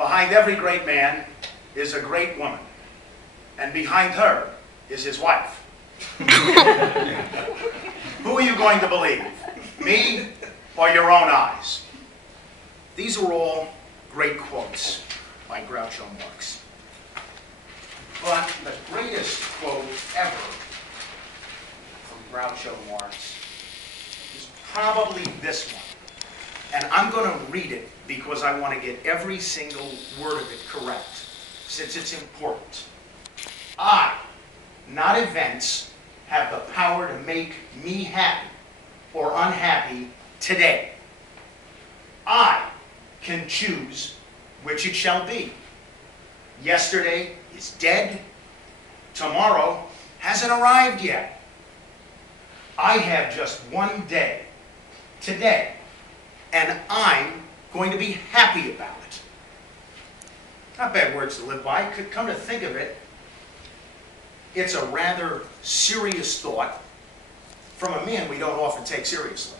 Behind every great man is a great woman, and behind her is his wife. Who are you going to believe, me or your own eyes? These are all great quotes by Groucho Marx. But the greatest quote ever from Groucho Marx is probably this one. And I'm going to read it because I want to get every single word of it correct, since it's important. I, not events, have the power to make me happy or unhappy today. I can choose which it shall be. Yesterday is dead. Tomorrow hasn't arrived yet. I have just one day, today, and I'm going to be happy about it. Not bad words to live by. Could come to think of it, it's a rather serious thought from a man we don't often take seriously.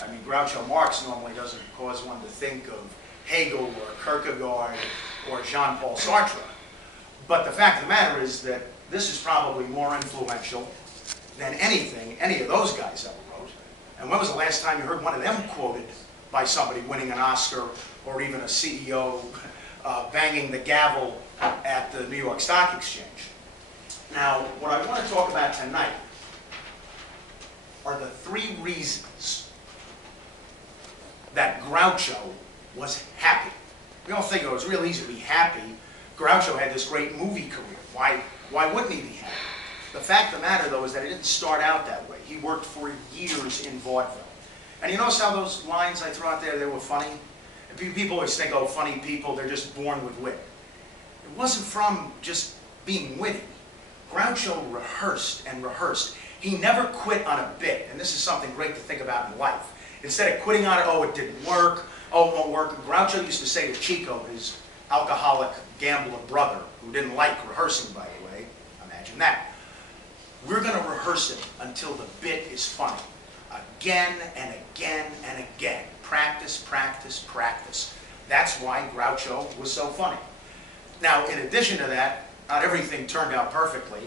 I mean, Groucho Marx normally doesn't cause one to think of Hegel or Kierkegaard or Jean-Paul Sartre. But the fact of the matter is that this is probably more influential than anything any of those guys ever wrote. And when was the last time you heard one of them quoted by somebody winning an Oscar or even a CEO banging the gavel at the New York Stock Exchange? Now, what I want to talk about tonight are the 3 reasons that Groucho was happy. We all think, oh, it's real easy to be happy. Groucho had this great movie career. Why wouldn't he be happy? The fact of the matter, though, is that it didn't start out that way. He worked for years in vaudeville. And you notice how those lines I threw out there, they were funny? And people always think, oh, funny people, they're just born with wit. It wasn't from just being witty. Groucho rehearsed and rehearsed. He never quit on a bit, and this is something great to think about in life. Instead of quitting on it, oh, it didn't work, oh, it won't work, Groucho used to say to Chico, his alcoholic gambler brother, who didn't like rehearsing, by the way, imagine that, we're going to rehearse it until the bit is funny. Again and again and again. Practice, practice, practice. That's why Groucho was so funny. Now, in addition to that, not everything turned out perfectly.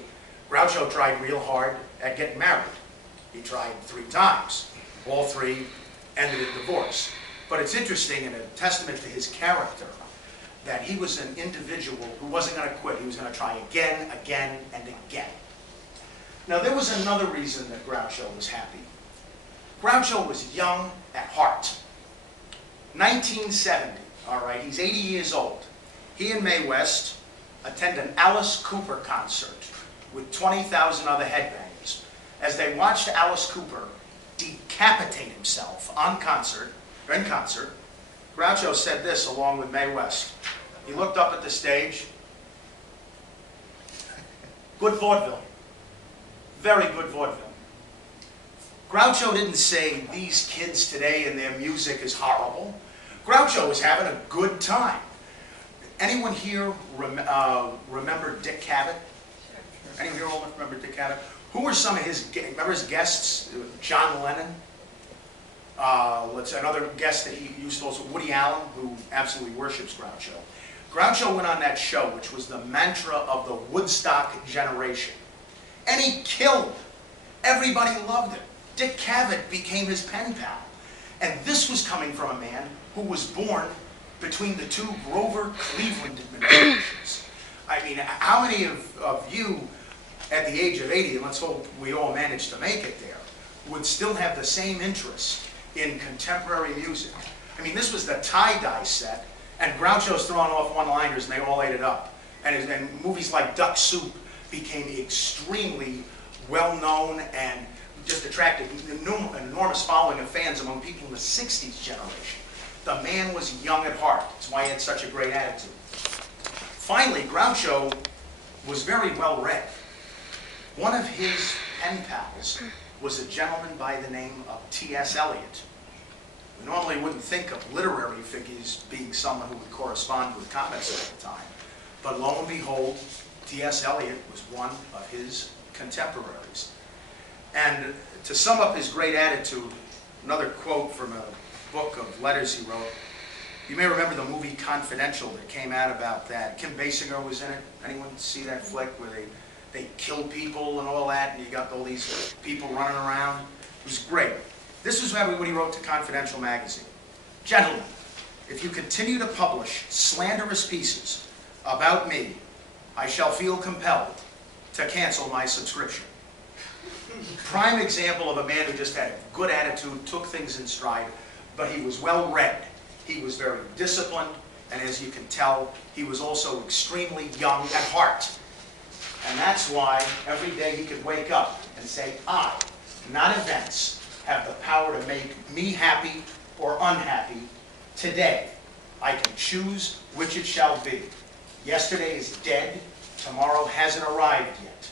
Groucho tried real hard at getting married. He tried 3 times. All 3 ended in divorce. But it's interesting and a testament to his character that he was an individual who wasn't going to quit. He was going to try again, again, and again. Now, there was another reason that Groucho was happy. Groucho was young at heart. 1970, all right, he's 80 years old. He and Mae West attend an Alice Cooper concert with 20,000 other headbangers. As they watched Alice Cooper decapitate himself in concert, Groucho said this along with Mae West. He looked up at the stage. Good vaudeville. Very good vaudeville. Groucho didn't say, these kids today and their music is horrible. Groucho was having a good time. Anyone here remember Dick Cavett? Anyone here remember Dick Cavett? Who were some of his, remember his guests? John Lennon. Let's say another guest that he used to also, Woody Allen, who absolutely worships Groucho. Groucho went on that show, which was the mantra of the Woodstock generation. And he killed. Everybody loved him. Dick Cavett became his pen pal. And this was coming from a man who was born between the 2 Grover-Cleveland administrations. I mean, how many of you at the age of 80, and let's hope we all manage to make it there, would still have the same interest in contemporary music? I mean, this was the tie-dye set, and Groucho's throwing off one-liners, and they all ate it up. And movies like Duck Soup became extremely well-known and just attracted an enormous following of fans among people in the 60s generation. The man was young at heart. That's why he had such a great attitude. Finally, Groucho was very well read. One of his pen pals was a gentleman by the name of T.S. Eliot. We normally wouldn't think of literary figures being someone who would correspond with comics at the time. But lo and behold, T.S. Eliot was one of his contemporaries. And to sum up his great attitude, another quote from a book of letters he wrote, You may remember the movie Confidential that came out about that. Kim Basinger was in it. Anyone see that flick where they kill people and all that, and you got all these people running around? It was great. This is what he wrote to Confidential magazine. Gentlemen, if you continue to publish slanderous pieces about me, I shall feel compelled to cancel my subscription. Prime example of a man who just had a good attitude, took things in stride, but he was well read. He was very disciplined, and as you can tell, he was also extremely young at heart. And that's why every day he could wake up and say, I, not events, have the power to make me happy or unhappy today. I can choose which it shall be. Yesterday is dead. Tomorrow hasn't arrived yet.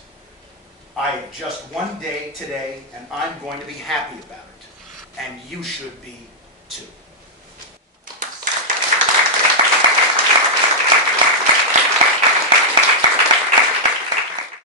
I have just one day today, and I'm going to be happy about it. And you should be too.